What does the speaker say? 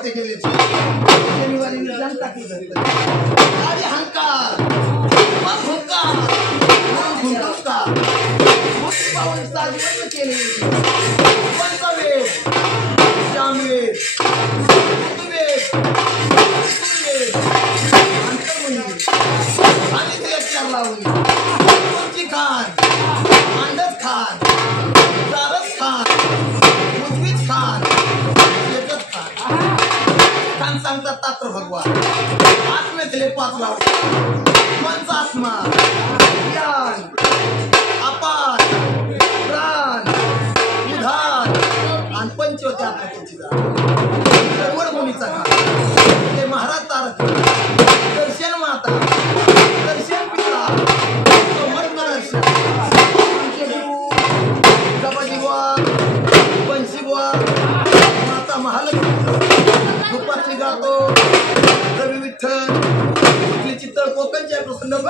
होते गेले शनिवारी मी जनता केलं हंकार हुंकार मग हुंकार मुक्ती केले पंचवेद श्यामवेद। ऋतुवेद सूर्यवेद अंतर्मुनी आणि ते अक्षर लावली तुमची खान। अंडज खान। सारस खान। मुजवीज खान। खान सांगतात तात्र भगवान आत्म्यातले पाच लावले आत्मा ज्ञान अपार प्राण उधार आणि पंचवती आत्म्याची चळवळभूमीचा काळ ते महाराज तारक दर्शन माता Assalamualaikum. Dari return. Cinta kok kan jago sendal.